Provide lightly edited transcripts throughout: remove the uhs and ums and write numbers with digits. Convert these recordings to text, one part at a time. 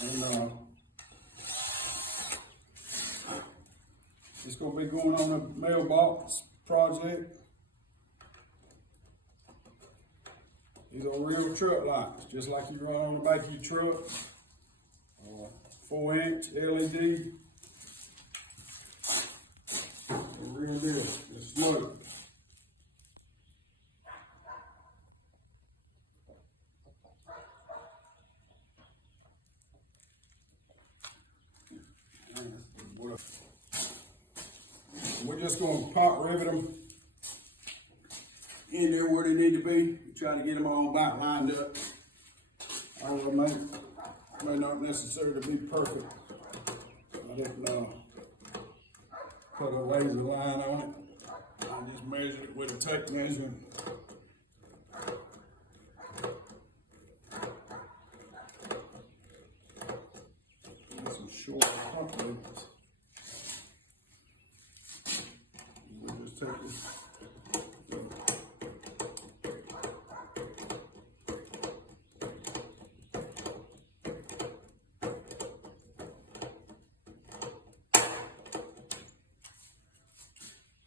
And it's going to be going on a mailbox project. These are real truck lights, just like you run on the back of your truck. 4-inch LED. Real deal. It's slow. We're just going to pop rivet them in there where they need to be. Try to get them all back lined up. Although may not necessarily be perfect. I didn't put a laser line on it. I just measured it with a tape measure. Some short pump rivets. We'll just take this.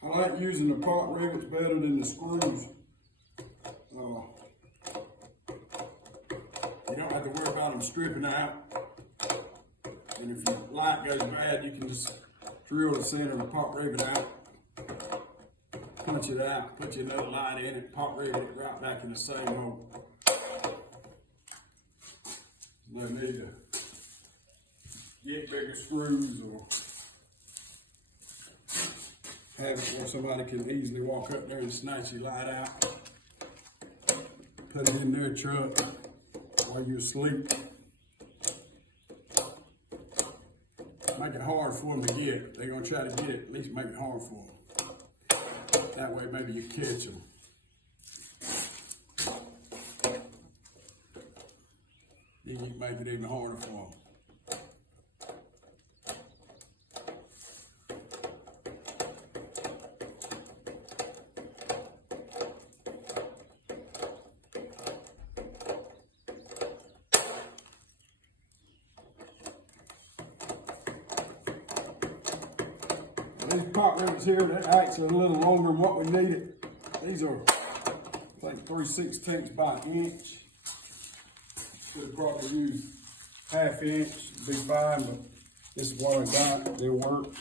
I like using the pot rivets better than the screws. You don't have to worry about them stripping out. And if your light goes bad, you can just drill the center of the pot rivet out, punch it out, put your another light in it, pot rivet it right back in the same hole. No need to get bigger screws or have it where somebody can easily walk up there and snatch your light out, put it in their truck while you're asleep. Make it hard for them to get it. They're going to try to get it, at least make it hard for them. That way maybe you catch them. Then you can make it even harder for them. These pot rivets here, they're actually a little longer than what we needed. These are, I think, 3/16 by an inch. Should probably use 1/2 inch, it'd be fine, but this is what I got, they'll work.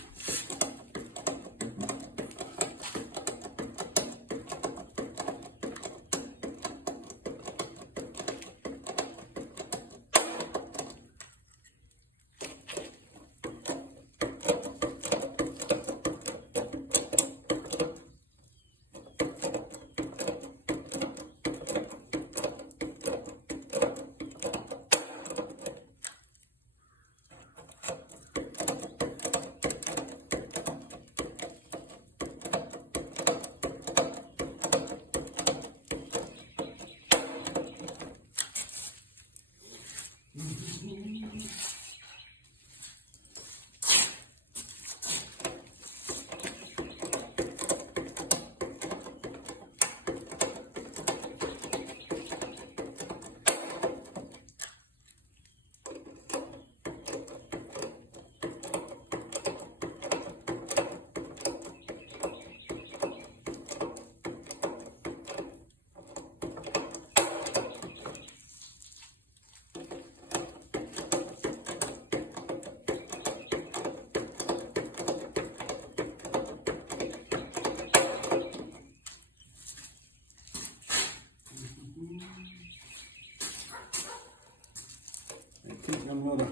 Keep them little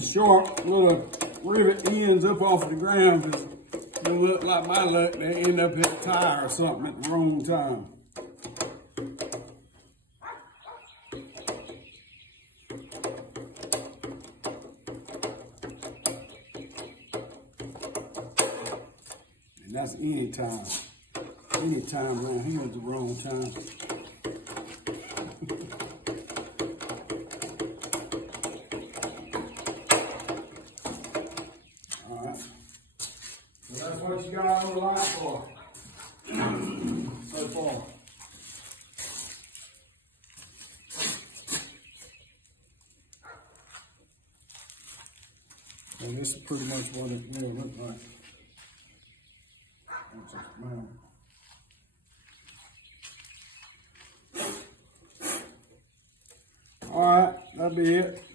short little rivet ends up off the ground, because they look like my luck, they end up in a tire or something at the wrong time. And that's any time. Any time around here at the wrong time. That's what you got on the light for so far. And this is pretty much what it will look like. That's its mount. All right, that'll be it.